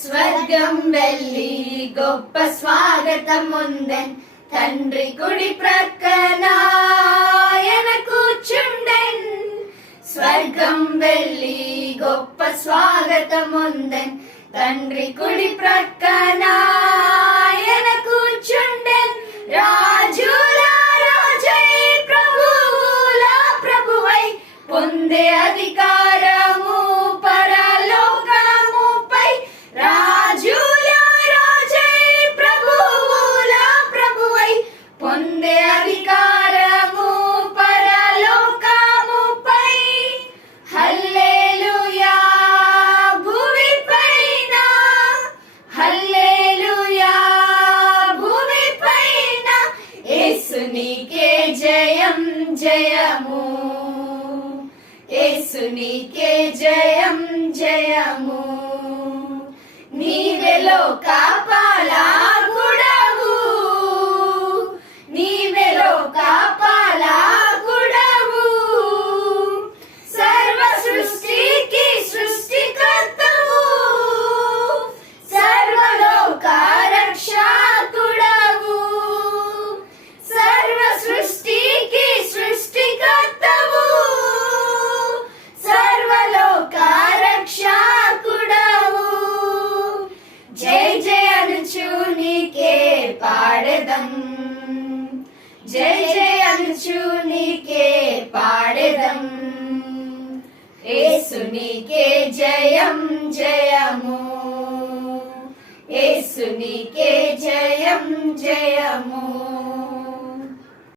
స్వర్గం వెళ్ళి గొప్ప స్వాగతం ఉందెన్, తండ్రి కుడి ప్రక్కన ఆయన కూర్చుండెన్. స్వర్గం వెళ్ళి గొప్ప స్వాగతం ఉందెన్, తండ్రి కుడి ప్రక్కన ఆయన కూర్చుండెన్. రాజుల రాజై ప్రభువుల ప్రభువై పొందే అధికారము పరలోకముపై. రాజుల రాజై ప్రభువుల ప్రభువై పొందే అధికారము పరలోకముపై. హల్లెలూయా భూమిపైన, హల్లెలూయా భూమిపైన, యేసునికే జయం జయము, యేసునికే జయం జయము. నీవే లోక పాలకుడవు, నీవే లోక పాలకుడవు, సర్వ సృష్టికి సృష్టికర్తవు, సర్వలోక రక్షకుడవు, సర్వ సృష్టికి సృష్టికర్తవు, సర్వలోక రక్షకుడవు. జై జయ అనుచు నీకే పాడెదం, జై జయ అనుచు నీకే పాడెదం. యేసునికే జయం జయము, యేసునికే జయం జయము.